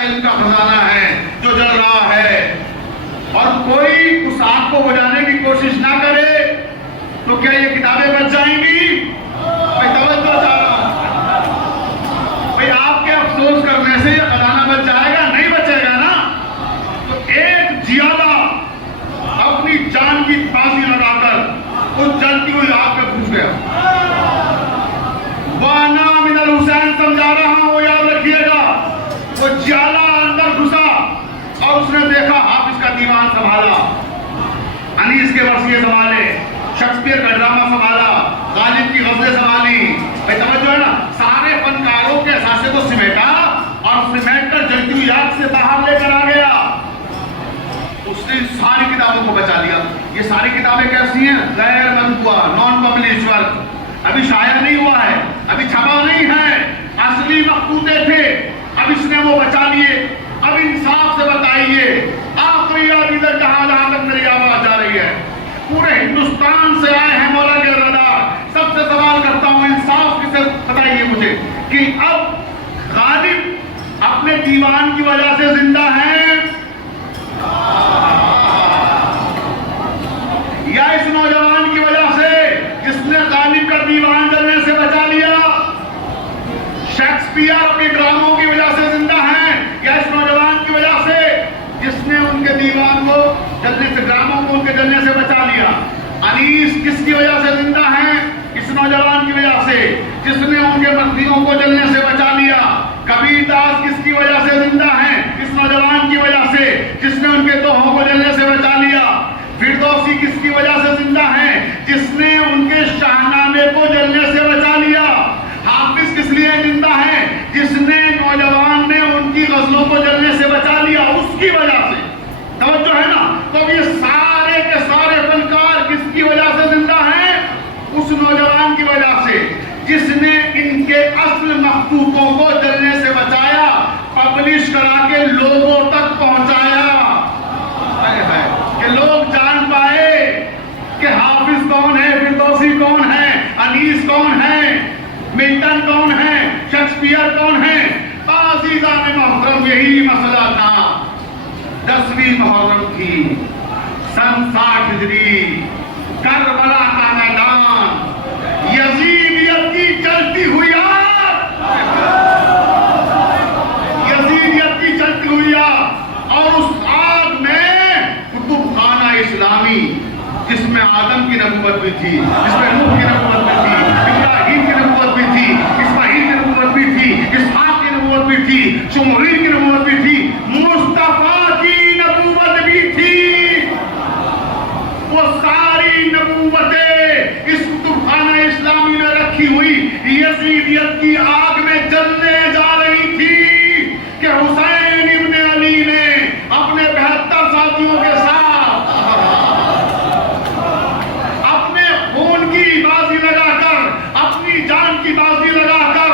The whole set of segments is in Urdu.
علم کا خزانہ ہے جو جل رہا ہے، اور کوئی اس آگ کو بجھانے کی کوشش نہ کرے تو کیا یہ کتابیں بچ جائیں گی؟ میں توجہ چاہ رہا ہوں بھائی، آپ کے افسوس کرنے سے یہ خزانہ بچ جائے گا؟ نہیں بچے گا نا۔ تو ایک جیادہ اپنی جان کی بازی لگا کر اس جلتی ہوئی آگ میں گھس گیا۔ وانا من الحسین سمجھا رہا ہوں، یاد رکھیے گا۔ وہ جیالہ اندر گھسا اور اس نے دیکھا حافظ کا دیوان سنبھالا، انیس کے ورثیے سنبھالے، شیکسپیئر کا ڈرامہ سنبھالا، غالب کی غزلیں سنبھالی۔ بھائی توجہ ہے نا، سارے فنکاروں کے اثاثے کو سمیٹا اور سمیٹ کر جلتی ہوئی آگ سے باہر لے کر آ گیا۔ اس نے ساری کتابوں کو بچا لیا۔ یہ ساری کتابیں کیسی ہیں؟ غیر مطبوعہ، نان پبلش ورک، ابھی شائع نہیں ہوا ہے، ابھی چھپا نہیں ہے، اصلی مخطوطے تھے، اب اس نے وہ بچا لیے۔ اب انصاف سے بتائیے، آخری آدھر جہاں تک میری آواز جا رہی ہے، پورے ہندوستان سے آئے ہیں مولا کے رادار، سب سے سوال کرتا ہوں، انصاف سے بتائیے مجھے کہ اب غالب اپنے دیوان کی وجہ سے زندہ ہیں یا اس نوجوان کی وجہ سے جس نے غالب کا دیوان جلنے سے بچا لیا؟ شیکسپیئر اپنے ڈراموں کی وجہ سے زندہ ہیں یا اس نوجوان کی وجہ سے جس نے ان کے دیوان کو جلنے سے، ڈراموں کو ان کے جلنے سے بچا لیا؟ انیس کس کی وجہ سے زندہ ہیں؟ اس نوجوان کی وجہ سے جس نے ان کے مقدموں کو جلنے سے بچا لیا۔ کبیر داس کس کی وجہ سے زندہ ہیں؟ اس نوجوان کی وجہ سے جس نے ان کے دوہوں کو جلنے سے بچا لیا۔ فردوسی کس کی وجہ سے زندہ ہیں؟ جس نے ان کے شاہنامے کو جلنے سے بچا لیا۔ حافظ کس لیے زندہ ہے؟ جس نے نوجوان نے ان کی غزلوں کو جلنے سے بچا لیا، اس کی وجہ سے۔ توجہ ہے نا؟ تو یہ سارے کے سارے فنکار کس کی وجہ سے زندہ ہیں؟ اس نوجوان کی وجہ سے جس نے ان کے اصل مخطوطوں کو جلنے سے بچایا، پبلش کرا کے لوگوں تک پہنچایا، کہ لوگ جان پائے کہ حافظ کون ہے، فردوسی کون ہے، انیس کون ہے، ملٹن کون ہے، شیکسپیئر کون ہے۔ عزیزان محترم، یہی مسئلہ تھا۔ 10ویں محرم تھی، سن 60 ہجری، کربلا کا میدان، یزیدیت کی چلتی ہوئی آگ، یزیدیت کی چلتی ہوئی آگ، اور اس آگ میں کتب خانہ اسلامی، جس میں آدم کی نبوت بھی تھی، جس میں نوح کی نبوت بھی تھی، ابراہیم کی نبوت بھی تھی، اسماعیل کی نبوت بھی تھی، اسحاق کی نبوت بھی تھی، شموئیل کی نبوت بھی تھی، مصطفیٰ کی نبوت بھی تھی۔ وہ ساری نبوتیں اس کتب خانہ اسلامی میں رکھی ہوئی یزیدیت کی آگ میں جلنے جا رہی تھی کہ حسین ابن علی نے اپنے 72 ساتھیوں کے ساتھ اپنے خون کی بازی لگا کر، اپنی جان کی بازی لگا کر،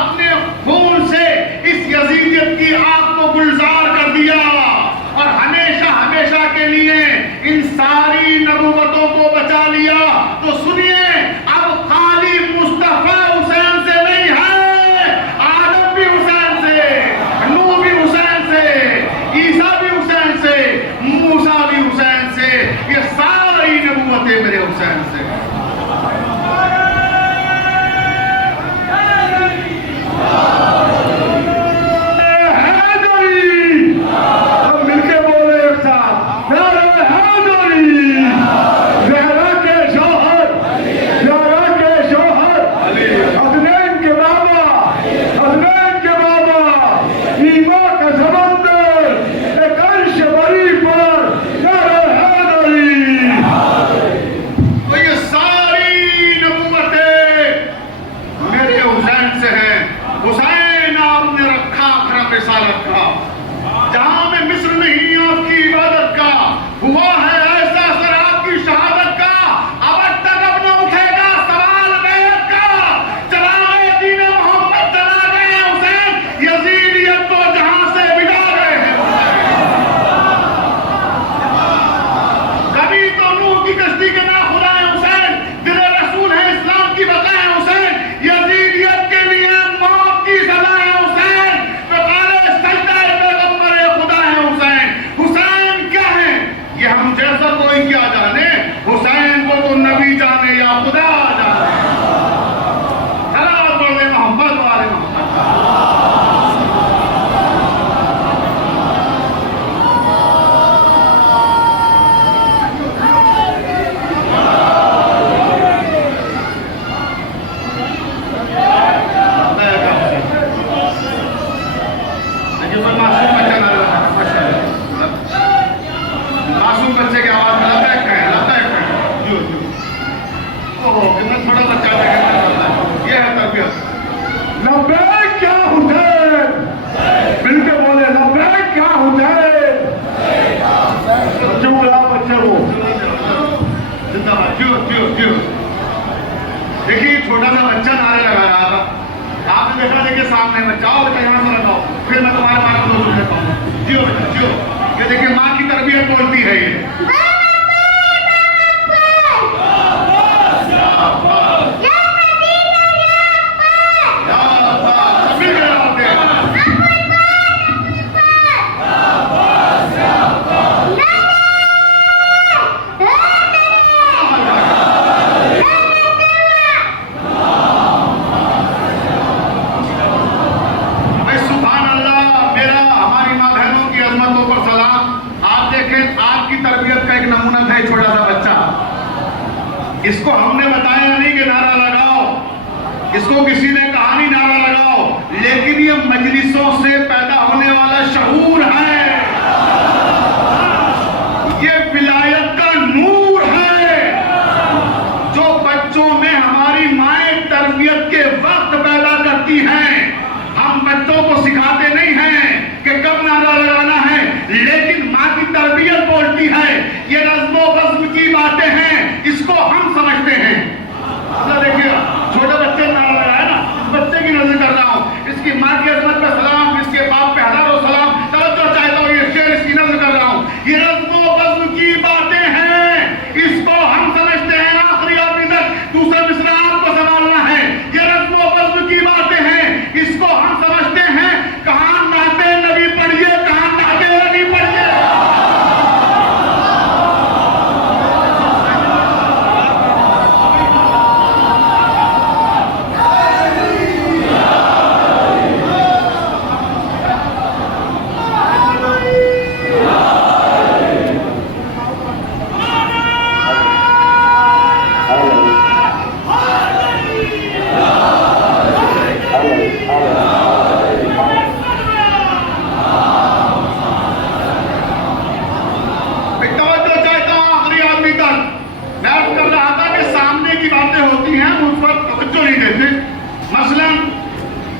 اپنے خون سے اس یزیدیت کی آگ کو گلزار کر دیا، اور ہمیشہ ہمیشہ کے لیے ان ساری نبوتوں کو بچا لیا۔ تو سنیے، اب خالی مصطفیٰ حسین سے نہیں ہے، آدم بھی حسین سے، نوح بھی حسین سے، عیسیٰ بھی حسین سے، موسیٰ بھی حسین سے، یہ ساری نبوتیں میرے حسین سے۔ جہاں میں مصر نہیں آپ کی عبادت کا ہوا ہے ایسا اثر آپ کی شہادت کا، اب تک اب نہ اٹھے گا سوال بیعت کا، چراغ دین محمد جلا گئے ہیں حسین، یزیدیت کو جہاں سے بگا گئے ہیں۔ کبھی تو نوح کی کشتی کے نہ خدا ہے حسین، دل رسول ہے اسلام کی بقا ہے حسین، یزیدیت کے لیے موت کی سزا ہے حسین، تو قال سجدہ یہ کوئی معصوم بچہ نہ لگا معصوم بچے کی آواز میں لبیک کہیں جو تھوڑا بچہ یہ ہے تربیت لبیک کیا حسین مل کے بولے لبیک کیا حسین بچے بلا بچے وہ زندہ باد جیو دیکھیے چھوٹا سا بچہ نعرے لگا رہا تھا آپ نے دیکھا دیکھیے سامنے بچہ اور یہاں سے لگاؤ پھر میں تمہارے بارے میں دوست لیتا ہوں جیو بچہ جیو یہ دیکھیے ماں کی تربیت بولتی ہے یہ اس کو ہم نے بتایا نہیں کہ نعرہ لگاؤ اس کو کسی نے کہا نہیں نعرہ لگاؤ لیکن یہ مجلسوں سے پیدا ہونے والا شعور ہے یہ ولایت کا نور ہے جو بچوں میں ہماری مائیں تربیت کے وقت پیدا کرتی ہیں ہم بچوں کو سکھاتے نہیں ہیں کہ کب نعرہ لگانا ہے لیکن ماں کی تربیت بولتی ہے یہ نظم و بزم کی باتیں ہیں اس کو ہم سمجھتے ہیں دیکھیے چھوٹے بچے نے نعرہ لگایا نا اس بچے کی نظر کر رہا ہوں اس کی ماں کی عظمت پہ سلام اس کے باپ پہ ہزاروں سلام توجہ چاہتا ہوں یہ شعر اس کی نظر کر رہا ہوں یہ نظم و بزم کی باتیں ہیں اس کو ہم سمجھتے ہیں آخری آدمی تک دوسرے مصرع آپ کو سنبھالنا ہے یہ نظم و بزم کی باتیں ہیں اس کو ہم سمجھتے ہیں کہاں نعتِ نبی پڑھیے کہاں نعتِ نبی پڑھیے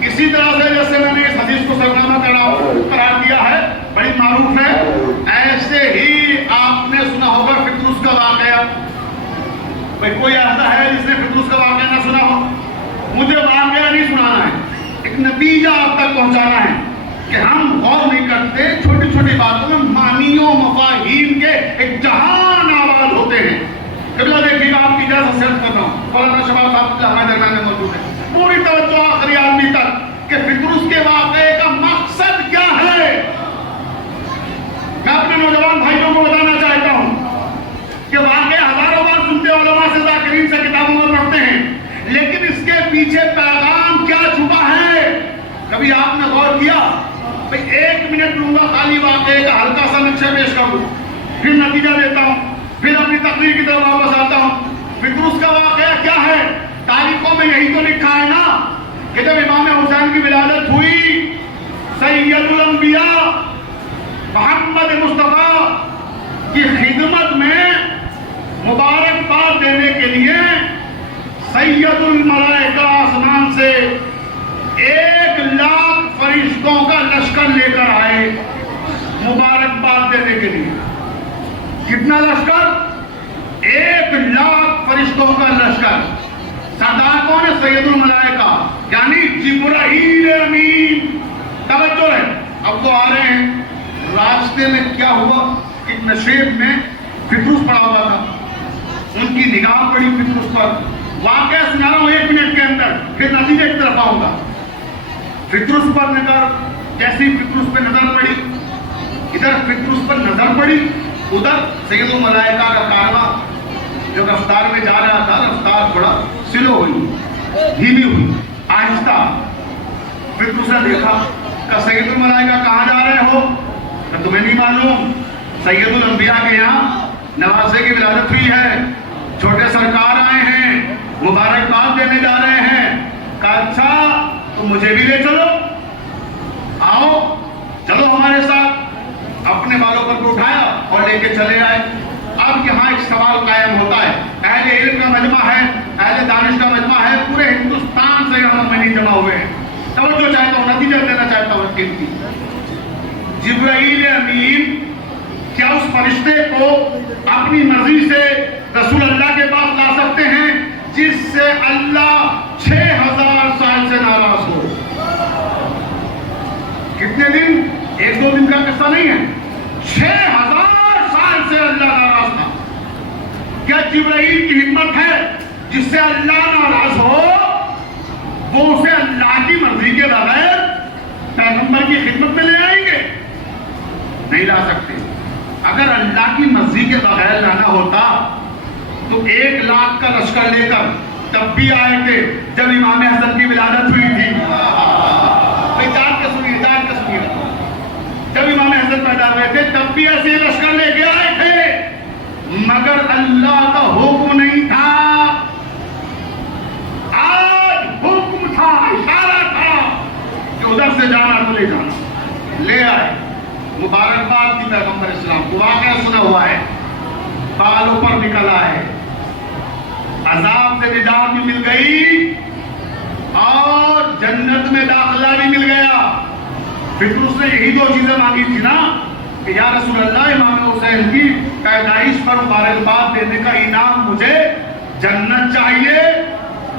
اسی طرح سے جیسے میں نے اس حدیث کو سرنامہ قرار دیا ہے بڑی معروف ہے ایسے ہی آپ نے سنا ہوگا فطرس کا واقعہ بھائی کوئی ایسا ہے جس نے فطرس کا واقعہ نہ سنا ہو مجھے واقعہ نہیں سنانا ہے ایک نتیجہ آپ تک پہنچانا ہے کہ ہم غور نہیں کرتے چھوٹی چھوٹی باتوں میں معانیوں مفاہیم کے ایک جہان آباد ہوتے ہیں قبلہ دیکھیے گا آپ کی اجازت سے عرض کرتا ہوں مولانا شباب صاحب ہمارے درمیان میں موجود ہے پوری توجہ آخری آدمی تک کہ فطرس کے واقعے کا مقصد کیا ہے میں اپنے نوجوان بھائیوں کو بتانا چاہتا ہوں کہ واقعہ ہزاروں بار سنتے علماء سے ذاکرین سے کتابوں میں پڑھتے ہیں لیکن اس کے پیچھے پیغام کیا چھپا ہے کبھی آپ نے غور کیا بھئی 1 منٹ لوں گا خالی واقعے کا ہلکا سا نقشہ پیش کروں پھر نتیجہ دیتا ہوں پھر اپنی تقریر کی طرف واپس آتا ہوں فطرس کا واقعہ کیا ہے تاریخوں میں یہی تو لکھا ہے نا کہ جب امام حسین کی ولادت ہوئی سید الانبیاء محمد مصطفیٰ کی خدمت میں مبارکباد دینے کے لیے سید الملائکہ آسمان سے 1,00,000 فرشتوں کا لشکر لے کر آئے مبارکباد دینے کے لیے کتنا لشکر 1,00,000 فرشتوں کا لشکر سردار کون ہے سید الملائکہ یعنی جبرائیل امین توجہ ہے اب تو آ رہے ہیں راستے میں کیا ہوا ایک نشیب میں فطرس پڑا ہوا تھا ان کی نگاہ پڑی فطرس پر واقعہ سنا رہا ہوں 1 منٹ کے اندر پھر نتیجے کی طرف آؤں گا فطرس پر نظر جیسی فطرس پہ نظر پڑی ادھر فطرس پر نظر پڑی ادھر سید الملائکہ کا کارواں جب رفتار میں جا رہا تھا رفتار تھوڑا سلو ہوئی دھیمی ہوئی آہستہ فطرس نے دیکھا کہ سید الملائکہ کہاں جا رہے ہو کہ تمہیں نہیں معلوم سید الانبیاء کے یہاں نواسے کی ولادت ہوئی ہے چھوٹے سرکار آئے ہیں مبارکباد دینے جا رہے ہیں کہا اچھا تو مجھے بھی لے چلو آؤ چلو پڑھ کے چلے آئے. اب یہاں ایک سوال قائم ہوتا ہے. اہل علم کا مجمع ہے, اہل دانش کا مجمع ہے, پورے ہندوستان سے یہاں میں نہیں جمع ہوئے ہیں. توجہ چاہتا ہوں, نتیجہ دینا چاہتا ہوں اس کی. جبرائیل امین کیا اس فرشتے کو اپنی مرضی سے رسول اللہ کے پاس لا سکتے ہیں جس سے اللہ 6000 سال سے ناراض ہو؟ کتنے دن؟ 1-2 دن کا قصہ نہیں ہے, 6000 سال سے اللہ ناراض تھا. کیا جبرائیل کی ہمت ہے جس سے اللہ ناراض ہو وہ اسے اللہ کی مرضی کے بغیر پیغمبر کی خدمت میں لے آئیں گے؟ نہیں لا سکتے. اگر اللہ کی مرضی کے بغیر لانا ہوتا تو 1 لاکھ کا لشکر لے کر تب بھی آئے تھے جب امام حسن کی ولادت ہوئی تھی. جان کے سنیے, جان کے سنیے. جب امام حسن پیدا ہوئے تھے تب بھی ایسے لشکر لے کے آئے تھے, مگر اللہ کا حکم نہیں تھا. آج حکم تھا, اشارہ تھا کہ ادھر سے جانا تو لے جانا. لے آئے. مبارکباد کی پیغمبر اسلام کو. واقعہ سنا ہوا ہے, بالوں پر نکل آئے, عذاب سے نجات بھی مل گئی اور جنت میں داخلہ بھی مل گیا. پھر اس نے یہی 2 چیزیں مانگی تھی نا کہ یا رسول اللہ, امام حسین کی پیدائش پر مبارکباد دینے کا انعام مجھے جنت چاہیے,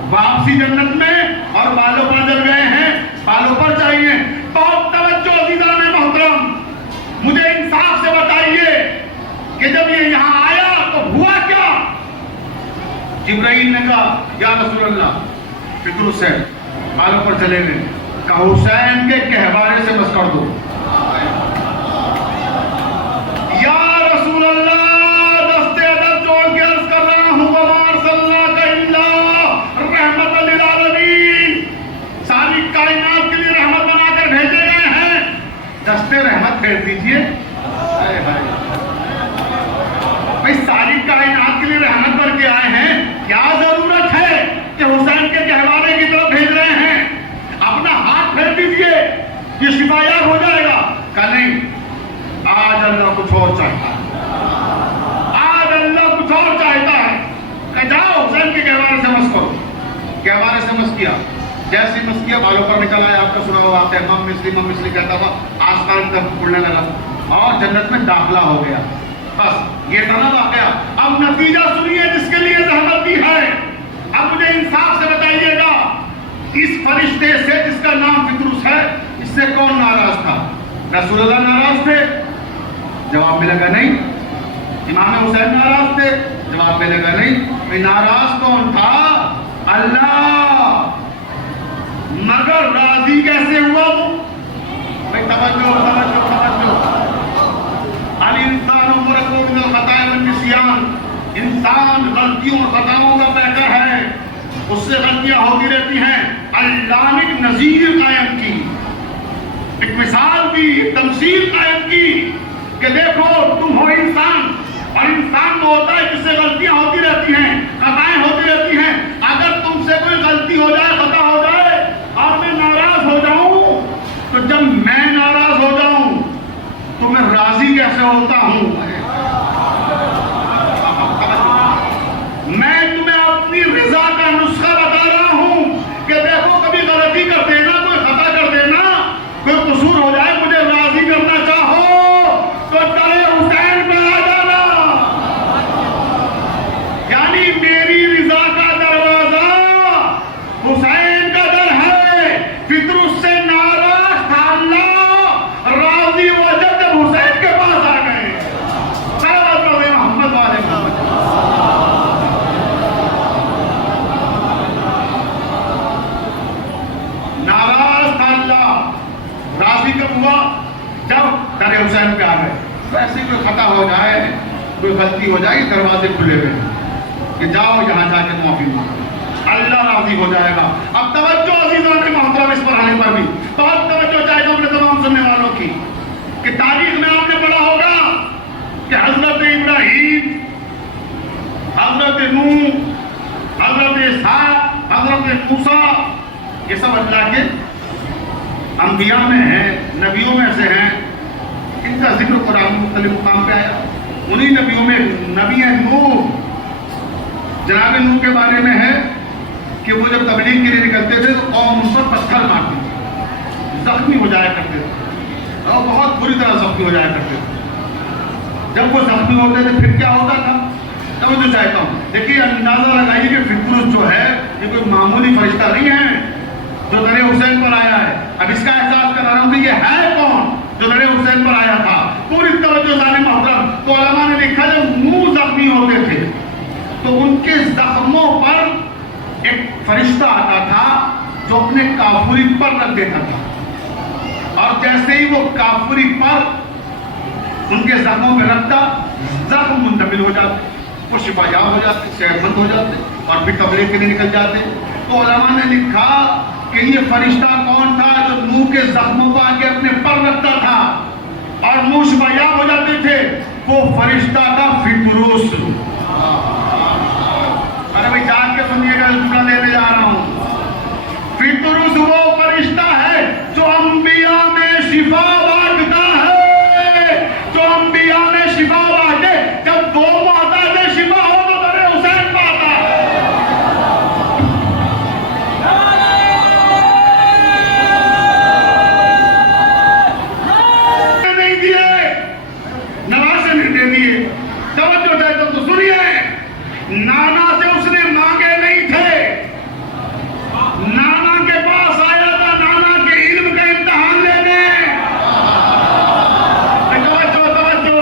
واپسی جنت میں, اور بالوں پر جب گئے ہیں بالوں پر چاہیے. بہت توجہ عزیزان محترم, مجھے انصاف سے بتائیے کہ جب یہ یہاں آیا تو ہوا کیا؟ جبرائیل نے کہا یا رسول اللہ, فکر حسین بالوں پر چلے گئے, کہا حسین کے کہوارے سے بس کر دو. یا رسول اللہ, دستے ادب جوڑ کے عرض کر رہا ہوں, وما ارسلناک الا رحمۃ للعالمین, ساری کائنات کے لیے رحمت بنا کر بھیجے گئے ہیں. دستے رحمت بھیج دیجیے. بھائی ساری کائنات کے لیے رحمت بن کے آئے ہیں, کیا ضرورت ہے کہ حسین کے کہوانے کی طرف بھیج رہے ہیں؟ اپنا ہاتھ پھیر دیجیے, یہ شفایاب ہو جائے گا. کہ نہیں, آج اللہ کچھ اور چاہتا ہے, آج اللہ کچھ اور چاہتا ہے. کہ جاؤ حسین کے کہوانے سے مس کرو. کہوانے سے مس کیا, جیسی مس کیا بالوں پر نکل آیا. آپ کا سنا ہوا واقعہ, مم مسلی کہتا تھا, آسمان کی طرف اڑنے لگا اور جنت میں داخلہ ہو گیا. بس یہ تھا نا واقعہ. اب نتیجہ سنیے جس کے لیے زحمت دی ہے. اب مجھے انصاف سے بتائیے گا, اس فرشتے سے جس کا نام فطرس ہے, اس سے کون ناراض تھا؟ رسول اللہ ناراض تھے؟ جواب ملے گا نہیں. امام حسین ناراض تھے؟ جواب ملے گا نہیں. ناراض کون تھا؟ اللہ. مگر راضی کیسے ہوا وہ؟ بھائی توجہ توجہ توجہ. الانسان مرکب من الخطاء والنسیان, انسان غلطیوں اور خطاؤں کا پیکر ہے, اس سے غلطیاں ہوتی رہتی ہیں. اللہ نے ایک نظیر قائم کی, ایک مثال دی, ایک تمثیل قائم کی کہ دیکھو تم ہو انسان, اور انسان وہ ہوتا ہے جس سے غلطیاں ہوتی رہتی ہیں, خطائیں ہوتی رہتی ہیں. اگر تم سے کوئی غلطی ہو جائے, خطا ہو جائے اور میں ناراض ہو جاؤں, تو جب میں ناراض ہو جاؤں تو میں راضی کیسے ہوتا ہوں؟ میں تمہیں اپنی رضا کا نسخہ بتا رہا ہوں کہ دیکھو کبھی غلطی کر دینا, کوئی خطا کر دینا, کوئی قصور ہو جائے, مجھے راضی کرنا چاہو تو ترے حسین پہ آ جانا. یعنی میری رضا کا دروازہ حسین کا در ہے. فطرس سے ناراض تھا اللہ, راضی ہوا جب حسین کے پاس آ گئے. محمد والے محمد. ناراض تھا اللہ, راضی کب ہوا؟ جب در حسین پہ آ گئے. ویسے کوئی خطا ہو جائے, کوئی غلطی ہو جائے, دروازے کھلے ہوئے کہ جاؤ یہاں جا کے معافی مانگو, اللہ راضی ہو جائے گا. اب توجہ عزیزان محترم, اس پر آنے پر بھی بہت توجہ چاہیے گا اپنے تمام سننے والوں کی کہ تاریخ میں آپ نے پڑھا ہوگا کہ حضرت ابراہیم, حضرت نوح, حضرت اسحاق, حضرت موسیٰ, یہ سب اللہ کے انبیاء میں ہیں, نبیوں میں سے ہیں. ان کا ذکر قرآن مختلف مقام پہ آیا. انہی نبیوں میں نبی ہے نوح. جناب نوح کے بارے میں ہے کہ وہ جب تبلیغ کے لیے نکلتے تھے تو قوم ان پر پتھر مارتی تھی, زخمی ہو جایا کرتے تھے اور بہت بری طرح زخمی ہو جایا کرتے تھے. جب وہ زخمی ہوتے تھے پھر کیا ہوتا تھا, توجہ چاہتا ہوں. دیکھیے اندازہ لگائیے کہ فطرت جو ہے یہ کوئی معمولی فرشتہ نہیں ہے جو در حسین پر آیا ہے. اب اس کا احساس کرا رہا ہوں کہ یہ ہے کون جو در حسین پر آیا تھا. پوری توجہ ظالم محترم. تو علماء نے لکھا جب منہ زخمی ہوتے تھے تو ان کے زخموں پر ایک فرشتہ آتا تھا جو اپنے کافری پر رکھ دیتا تھا, اور جیسے ہی وہ کافری پر ان کے زخموں میں رکھتا زخم منتقل ہو جاتے, وہ شفا یاب ہو جاتے, صحت مند ہو جاتے اور پھر تبلیغ کے لیے نکل جاتے. تو علماء نے لکھا کہ یہ فرشتہ کون تھا جو نوح کے زخموں کو آگے اپنے پر رکھتا تھا اور نوح شفا یاب ہو جاتے تھے. وہ فرشتہ تھا فطروس. ارے بھائی جان کے سنیے گا, جملہ لینے جا رہا ہوں. فطروس وہ فرشتہ ہے جو انبیاء میں شفا بانٹتا ہے, جو انبیاء میں شفا بانٹے. جب دو محتاج شفا ہو تو در حسین پاتا ہے. نہیں دیے, نواسے نہیں دے دیے. توجہ دے تو سنیے, نانا سے اس نے مانگے نہیں تھے. نانا کے پاس آیا تھا نانا کے علم کا امتحان لینے. توجہ,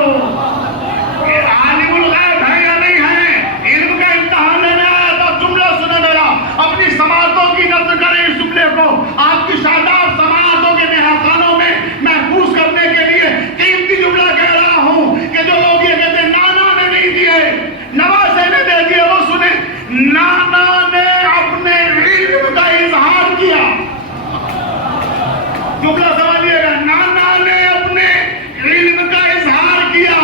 یہ عالم الغیب ہے یا نہیں ہے, علم کا امتحان لینے آیا تھا. جملہ سنے میرا, اپنی سماعتوں کی نقل کریں اس جملے کو. آپ کی شاداب سماعتوں کے نہاخانوں میں محفوظ کرنے کے لیے قیمتی جملہ کہہ رہا ہوں کہ جو لوگ یہ کہتے ہیں نانا نے نہیں دیے, نواسے نے دے دیے, وہ سنیں. نانا نے اپنے علم کا اظہار کیا. جملہ سمجھیے گا, نانا نے اپنے علم کا اظہار کیا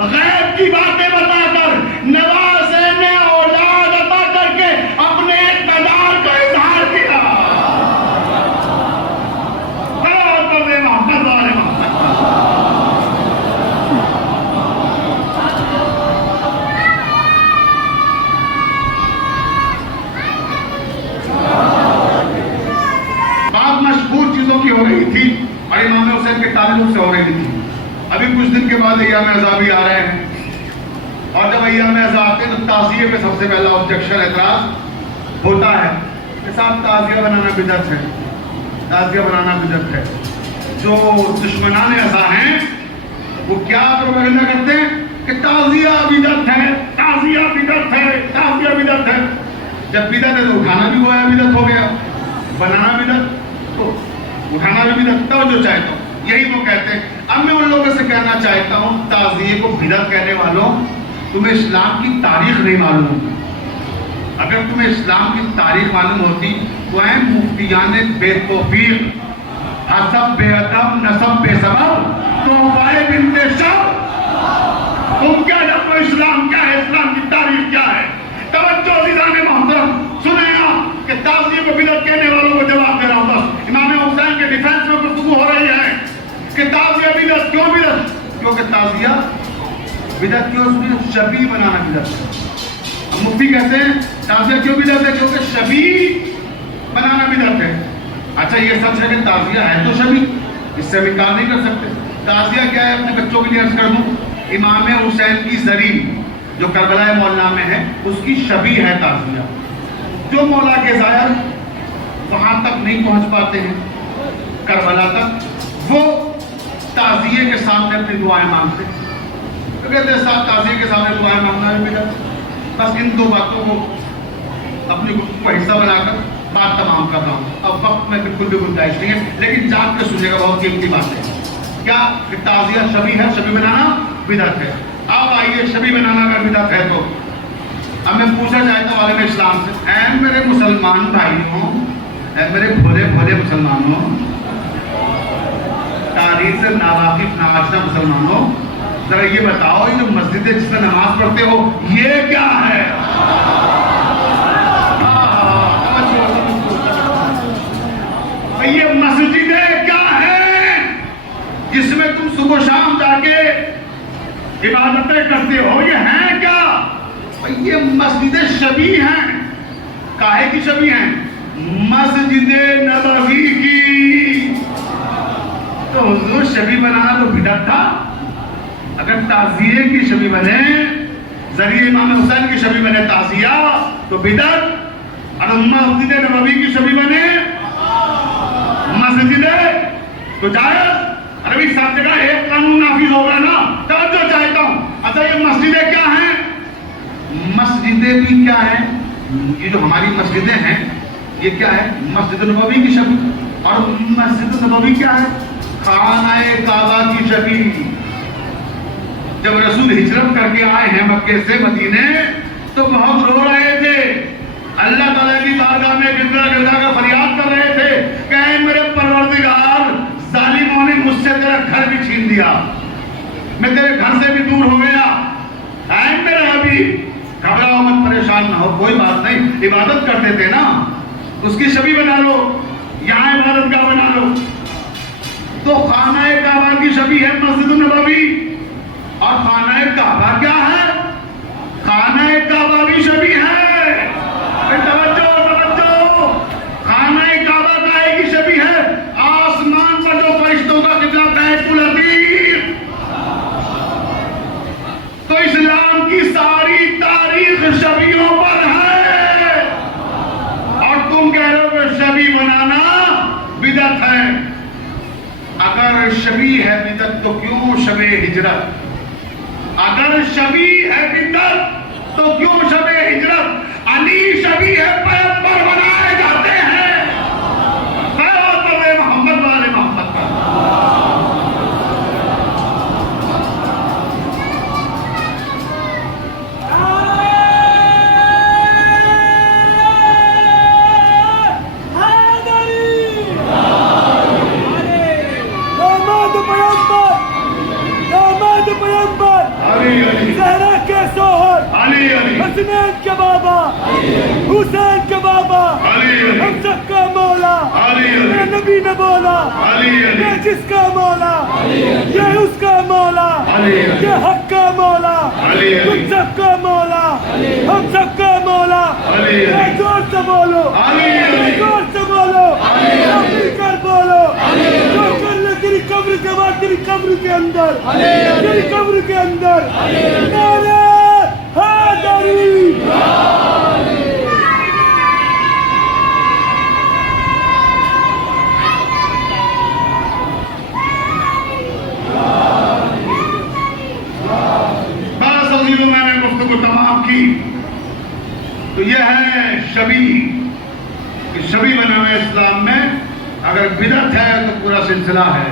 غیب کی باتیں بتا کر. نواسے نے اولاد عطا کر کے اپنے اقتدار کا اظہار کیا. بات مشہور چیزوں کی ہو رہی تھی اور امام حسین کے تعلق سے ہو رہی تھی. ابھی کچھ دن کے بعد ایام اعزا بھی آ رہے ہیں, اور جب ایام اعزا آتے ہیں تو تعزیے پہ سب سے پہلا آبجیکشن اعتراض ہوتا ہے کہ صاحب تعزیہ بنانا بدعت ہے, تعزیہ بنانا بدعت ہے. جو دشمنان اعزا ہیں وہ کیا پروپیگنڈا کرتے ہیں کہ تعزیہ بدعت ہے, تعزیہ بدعت ہے, تعزیہ بدعت ہے. جب بدعت ہے تو اٹھانا بھی گویا بدعت ہو گیا, بنانا بدعت تو اٹھانا بھی بدعت. توجہ چاہتا ہوں, یہی وہ کہتے ہیں. اب میں ان لوگوں سے کہنا چاہتا ہوں تعزیے کو بدعت کہنے والوں, تمہیں اسلام کی تاریخ نہیں معلوم. اگر تمہیں اسلام کی تاریخ معلوم ہوتی تو اے مفتیان بے توفیق, حسب بے ادب, نسب بے سبب, توفائے بنت شب, تم کیا جانتے ہو اسلام کیا ہے, اسلام کی تاریخ کیا ہے. توجہ عزیزان محترم, سنیں گا کہ تعزیے کو بدعت کہنے والوں کو جواب دے رہا ہوں. بس امام حسین کے ڈیفینس میں گفتگو ہو رہی ہے کہ تعزیہ بدعت کیوں بدعت, کیونکہ تعزیہ بدعت کیوں, اس میں شبیہ بنانا بدعت ہے. مفتی کہتے ہیں تعزیہ کیوں بدعت ہے, کیونکہ شبیہ بنانا بدعت ہے. اچھا یہ سچ ہے کہ تعزیہ ہے تو شبیہ, اس سے انکار نہیں کر سکتے. تعزیہ کیا ہے اپنے بچوں کے لیے عرض کر دوں, امام حسین کی زرین جو کربلا مولا میں ہے اس کی شبیہ ہے تعزیہ. جو مولا کے ظاہر وہاں تک نہیں پہنچ پاتے ہیں کربلا تک, وہ تعزیے کے سامنے اپنی دعائیں مانگتے ہیں. تو کہتے ہیں صاحب تعزیے کے سامنے دعائیں مانگنا بھی بدعت. بس ان دو باتوں کو اپنی گفتگو کا حصہ بنا کر بات تمام کر رہا ہوں. اب وقت میں بالکل بھی گنجائش نہیں ہے, لیکن جان کے سنیے گا, بہت قیمتی بات ہے. کیا کہ تعزیہ شبیہ ہے, شبیہ بنانا بدعت ہے. اب آئیے شبیہ بنانا اگر بدعت ہے تو اب میں پوچھنا چاہتا ہوں عالم اسلام سے, اے میرے مسلمان بھائیوں, اے میرے بھولے بھولے مسلمانوں, تاریخ سے ناواقف ناآشنا مسلمانوں, ذرا یہ بتاؤ یہ جو مسجد ہے جس میں نماز پڑھتے ہو یہ کیا ہے؟ یہ مسجدیں کیا ہیں جس میں تم صبح شام جا کے عبادتیں کرتے ہو، یہ ہیں کیا؟ یہ مسجد شبی ہیں. کاہے کی شبی ہیں؟ مسجد نبوی کی. تو حضور شبی بنانا تو بدعت تھا. اگر تعزیے کی شبی بنے، ذریعہ امام حسین کی شبی بنے تعزیہ تو بدعت، اور مسجد نبوی کی شبی بنے مسجد تو جائز. ابھی سب جگہ ایک قانون نافذ ہو گیا نا. توجہ چاہتا ہوں. اچھا یہ مسجدیں کیا ہیں؟ مسجدیں بھی کیا ہیں؟ یہ جو ہماری مسجدیں ہیں یہ کیا ہے؟ مسجد نبوی کی شبی. اور مسجد نبوی کیا ہے؟ خانہ کعبہ کی شبی. جب رسول ہجرت کر کے آئے ہیں مکے سے مدینے تو بہت رو رہے تھے. اللہ تعالیٰ کی بارگاہ میں گڑ گڑا کر فریاد کر رہے تھے کہ اے میرے پروردگار، ظالموں نے مجھ سے تیرا گھر بھی چھین لیا، میں تیرے گھر سے بھی دور ہو گیا. اے میرے حبیب گھبراؤ مت، پریشان نہ ہو، کوئی بات نہیں. عبادت کرتے تھے نا، اس کی شبی بنا لو، یہاں عبادت گاہ بنا لو. تو خانہ کعبہ کی شبی ہے مسجد نبوی. اور خانہ کعبہ کیا ہے؟ خانہ کعبہ بھی شبی ہے. توجہ. خانہ کعبہ کاہے کی شبی ہے؟ آسمان پر جو فرشتوں کا قبلہ بیت العتیق. تو اسلام کی ساری تاریخ شبیوں پر ہے، اور تم کہہ رہے ہو کہ شبی بنانا بدعت ہے. اگر شبی ہے بدعت تو کیوں شب ہجرت؟ اگر شبی ہے بدعت تو کیوں شب ہجرت؟ علی شبی ہے، پیغمبر بنائے جاتے ہیں. محمد والے محمد کا. زہرا کے شوہر، حسنین کے بابا، حسین کے بابا، ہم سب کا مولا، یہ نبی نے بولا، یہ جس کا مولا، یہ اس کا مولا، یہ حق کا مولا، تم سب کا مولا، ہم سب کا مولا. زور سے بولو، زور سے بولو، مل کر بولو. جو کر لے تیری قبر کے بعد، تیری قبر کے اندر، تیری قبر کے اندر نعرہ حیدری. بس عزیزوں، میں نے گفتگو تمام کی. تو یہ ہے شبی. شبی بنے ہوئے اسلام میں اگر بدعت ہے تو پورا سلسلہ ہے.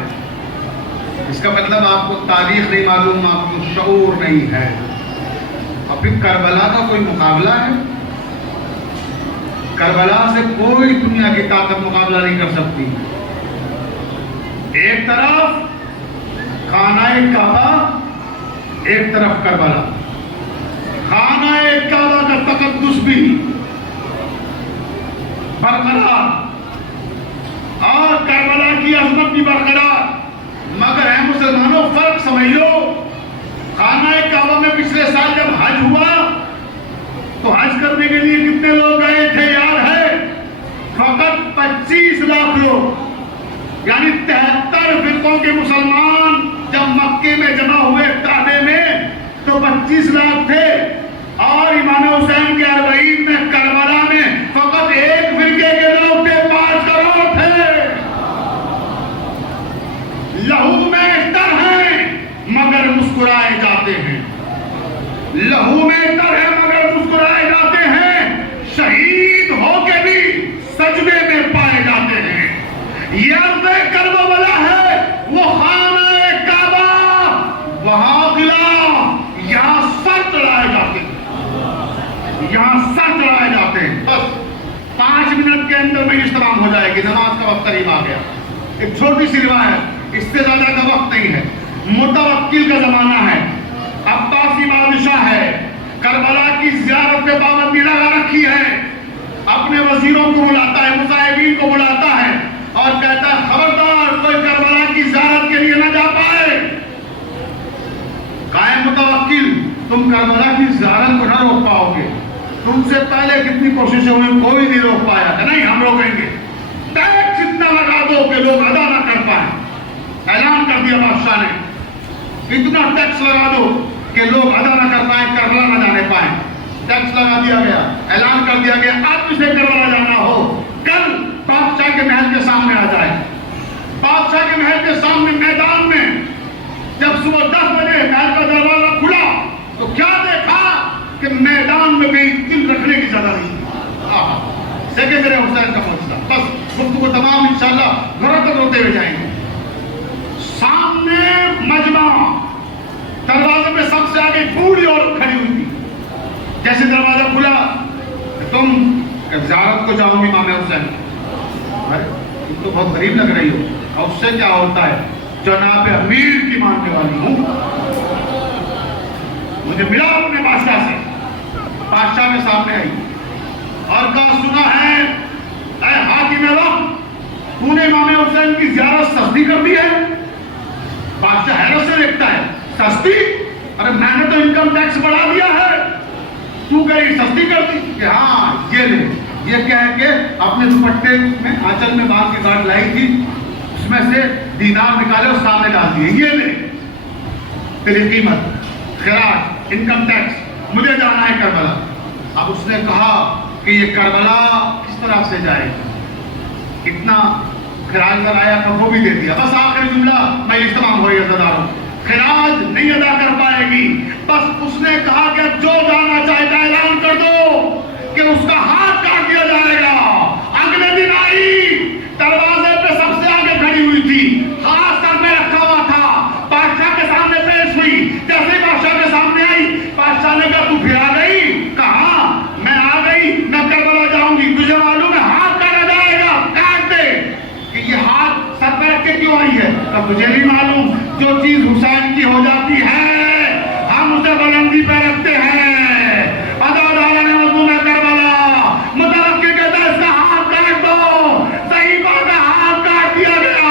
اس کا مطلب آپ کو تاریخ نہیں معلوم، آپ کو شعور نہیں ہے. اب پھر کربلا کا کوئی مقابلہ ہے؟ کربلا سے کوئی دنیا کی طاقت مقابلہ نہیں کر سکتی. ایک طرف خانہ کعبہ، ایک طرف کربلا. خانہ کعبہ کا تقدس بھی برقرار اور کربلا کی عظمت بھی برقرار. مگر اے مسلمانوں، فرق سمجھ لو. خانہ کعبہ میں پچھلے سال جب حج ہوا تو حج کرنے کے لیے کتنے لوگ گئے تھے یاد ہے؟ فقط 25 لاکھ لوگ، یعنی 73 فرقوں کے مسلمان جب مکے میں جمع ہوئے کعبے میں تو 25 لاکھ تھے. اور امام حسین کے 40 میں کربلا میں فقط ایک فرقے کے لوگ تھے، 5 کروڑ تھے. لہو میں تر ہیں مگر مسکرائے جاتے ہیں. لہو میں تر ہے مگر مسکرائے جاتے ہیں. شہید ہو کے بھی سجدے میں پائے جاتے ہیں. یہ ارض کربلا ہے، وہ خانہ کعبہ، وہاں قلعہ، یہاں سر چڑھائے جاتے ہیں. یہاں سر چڑھائے جاتے ہیں. بس 5 منٹ کے اندر میں اجتماع ہو جائے گی، نماز کا وقت قریب آ گیا. ایک چھوٹی سی روایت، اس سے زیادہ کا وقت نہیں ہے. متوکل کا زمانہ ہے، عباسی بادشاہ ہے، کربلا کی زیارت پہ پابندی لگا رکھی ہے. اپنے وزیروں کو بلاتا ہے، مصاحبین کو بلاتا ہے اور کہتا ہے خبردار کوئی کربلا کی زیارت کے لیے نہ جا پائے. قائم تم سے پہلے کتنی کوششیں ہوئی, کوئی نہیں روک پایا کہ نہیں ہم روکیں گے. ٹیکس اتنا لگا دو کہ لوگ ادا نہ کر پائیں. اعلان کر دیا بادشاہ نے, اتنا ٹیکس لگا دو کہ لوگ ادا نہ کر پائیں, کربلا نہ جانے پائیں. ٹیکس لگا دیا گیا, اعلان کر دیا گیا اب اسے کربلا جانا ہو کل بادشاہ کے محل کے سامنے آ جائے. بادشاہ کے محل کے سامنے میدان میں جب صبح 10 بجے محل کا دروازہ کھلا تو کیا دیکھا کہ میدان میں بھی دل رکھنے کی جگہ نہیں. سیکنڈ حسین کا مسئلہ بس گفتگو تمام انشاءاللہ گھروں تک ہوتے ہوئے جائیں گے. سامنے مجمع, دروازے میں سب سے آگے بوڑھی عورت کھڑی ہوئی تھی. جیسے دروازہ کھلا تم زیارت کو جاؤ گی امام حسین, تم تو بہت غریب لگ رہی ہو. اور اس سے کیا ہوتا ہے, جناب امیر کی ماننے والی ہوں. مجھے ملا اپنے بادشاہ سے. بادشاہ میں سامنے آئی اور کہا سنا ہے اے حاکم وقت, تو نے امام حسین کی زیارت سستی کر دی ہے. بادشاہ حیرت سے دیکھتا ہے, سستی؟ ارے میں نے تو انکم ٹیکس بڑھا دیا ہے, تو کہیں سستی کر دی؟ کہ ہاں یہ لے. یہ کہہ کے اپنے دوپٹے میں آنچل میں باندھ کے گاٹ لائی تھی, اس میں سے دینار نکالے اور سامنے ڈال دیے, یہ لے تیری قیمت, خراج, انکم ٹیکس, مجھے جانا ہے کربلا. اب اس نے کہا کہ یہ کربلا کس طرح سے جائے گا, اتنا خراج لایا تھا وہ بھی دے دیا. بس آخری جملہ میں تمام ہوئی عزاداروں, خراج نہیں ادا کر پائے گی. بس اس نے کہا کہ جو جانا چاہتا ہے اعلان کر دو کہ اس کا ہاتھ کاٹ دیا جائے گا. اگلے دن آئی, دروازے پہ سب سے آگے کھڑی ہوئی تھی, ہاتھ سر میں رکھا ہوا تھا, بادشاہ کے سامنے پیش ہوئی. جیسے بادشاہ کے سامنے آئی, بادشاہ نے کہا تو پھر آ گئی؟ کہا میں آ گئی, میں کربلا جاؤں گی. تجھے معلوم ہے ہاتھ کاٹا جائے گا, کاٹ دے. کہ یہ ہاتھ سر پہ رکھ کے کیوں آئی ہے؟ تب مجھے نہیں معلوم, جو چیز حسین کی ہو جاتی ہے ہم اسے بلندی پہ رکھتے ہیں. عزاداروں نے مضمون کربلا, متوقع کہتا ہے اس کا ہاتھ کاٹ دو. صحیفہ کا ہاتھ کاٹ دیا گیا.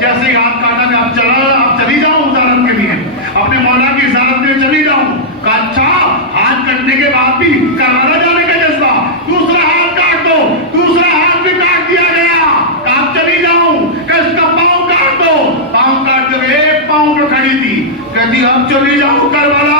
جیسے ہی ہاتھ کاٹا گیا, اب چلی جاؤں زیارت کے لیے, اپنے مولا کی زیارت کے لیے چلی جاؤں. کہا اچھا, ہاتھ کٹنے کے بعد بھی کربلا جانے کا جذبہ, دوسرا ہاتھ کاٹ دو. دوسرا ہاتھ بھی کاٹ دیا گیا. کہا اب چلی جاؤں, کہ اس کا پاؤں کاٹ دو. پاؤں کاٹ دو, ایک پاؤں پہ کھڑی تھی, کہتی اب چلی جاؤں کربلا.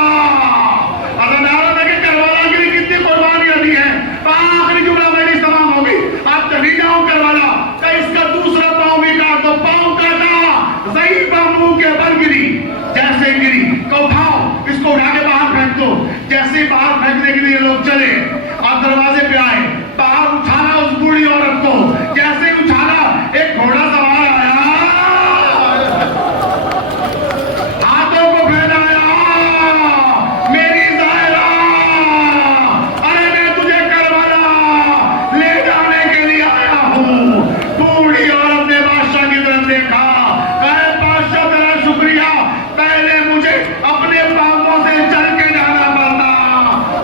عزاداروں نے کہ کربلا کے لیے کتنی قربانیاں دی ہیں. آخری جملہ میری تمام ہو گئی, اب چلی جاؤں کربلا. کہ اس کا دوسرا پاؤں بھی کاٹ دو. پاؤں کاٹا, صحیفہ منہ کے بل گری. جیسے گری کہ اٹھاؤ, اس کو اٹھا کے باہر پھینک دو. جیسے باہر پھینکنے کے لیے لوگ چلے اور دروازے پہ آئے, باہر اٹھانا اس بوڑھی عورت کو. جیسے اٹھانا, ایک گھوڑا سوار آیا, ہاتھوں کو پھیلایا, میری زائرہ, ارے میں تجھے کربلا لے جانے کے لیے آیا ہوں. بوڑھی عورت نے بادشاہ کی طرف دیکھا, کہے بادشاہ تیرا شکریہ, پہلے مجھے اپنے پاؤں سے چل کے جانا پڑتا.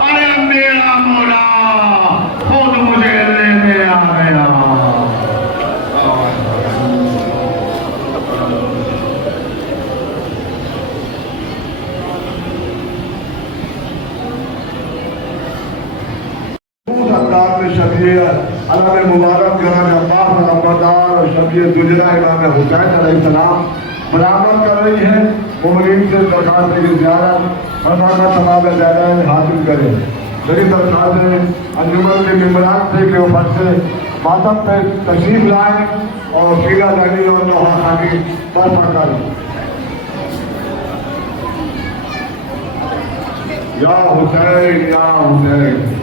ارے میرا مولا خود مجھے لینے آ گیا. علامہ مبارک جناب عباس نمبردار اور شبیہ دجلہ امام حسین علیہ السلام برآمد کر رہی ہیں. مومنین سے درخواست ہے کہ زیارت فرمانا تمام زیادہ حاصل کریں. میری درخواست ہے انجمن کے ممبران سے کہ وہ فرد سے ماتم پہ تشریف لائیں اور شیرہ دہلی اور نوحہ خانی برپا کریں. یا حسین یا حسین.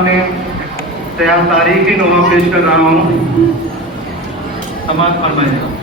سامنے تاریخی نغمہ پیش کر رہا ہوں. سماعت فرمائیے.